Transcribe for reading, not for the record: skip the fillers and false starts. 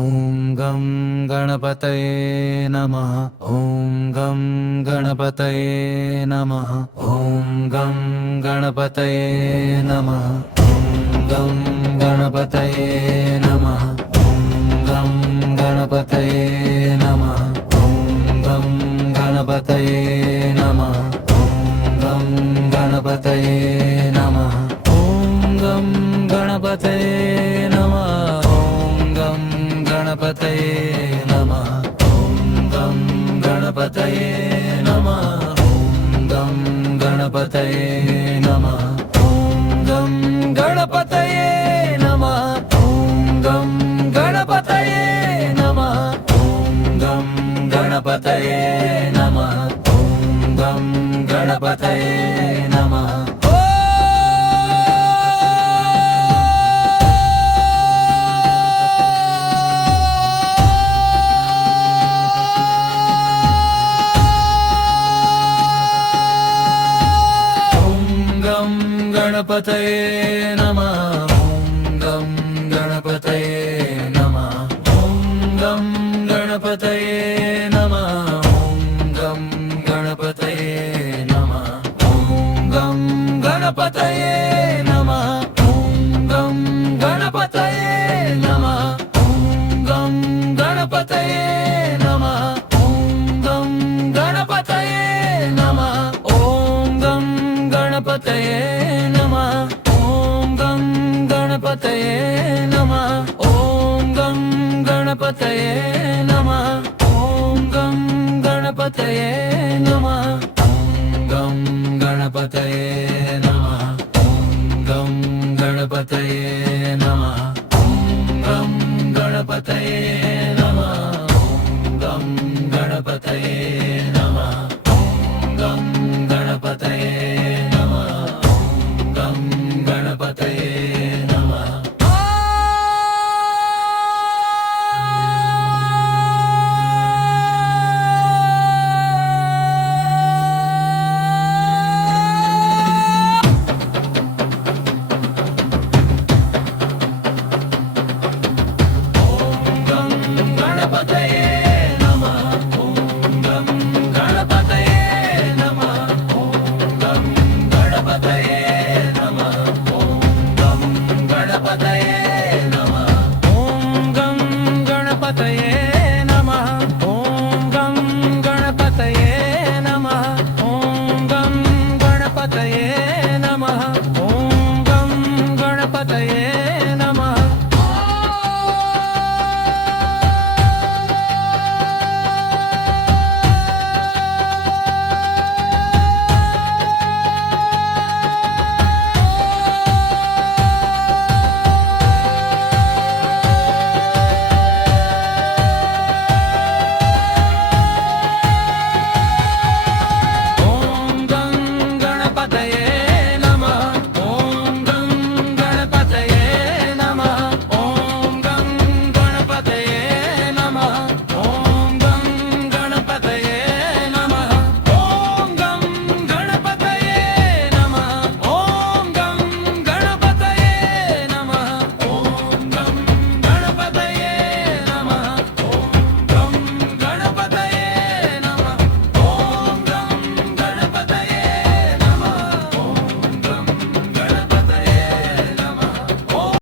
ॐ गं गणपतये नमः। ॐ गं गणपतये नमः। ॐ गं गणपतये नमः। ॐ गं गणपतये नमः। ॐ गं गणपतये नमः। ॐ गं गणपतये नमः। ॐ गं गणपतये नमः। ॐ गं गणपतये नमः। ॐ गं गणपतये नमः। ॐ गं गणपतये नमः। ॐ गं गणपतये नमः। ॐ गं गणपतये नमः। ॐ गं गणपतये नमः। ॐ गं गणपतये नमः। ॐ गं गणपतये नमः। गणपतये नमः। ॐ गं गणपतये नमः। ॐ गं गणपतये नमः। ॐ गं गणपतये नमः। ॐ गं गणपतये नमः। ॐ गं गणपतये नमः। ॐ गं गणपतये नमः। ॐ गं गणपतये नमः। ॐ गं गणपतये नमः। ॐ गं गणपतये नमः। ॐ गं गणपतये नमः। ॐ गं गणपतये नमः। ॐ गं गणपतये नमः। ॐ गं गणपतये नमः। ॐ गं गणपतये नमः। ॐ गं गणपतये नमः। ॐ गं गणपतये नमः। ॐ गं गणपतये नमः। गणपतये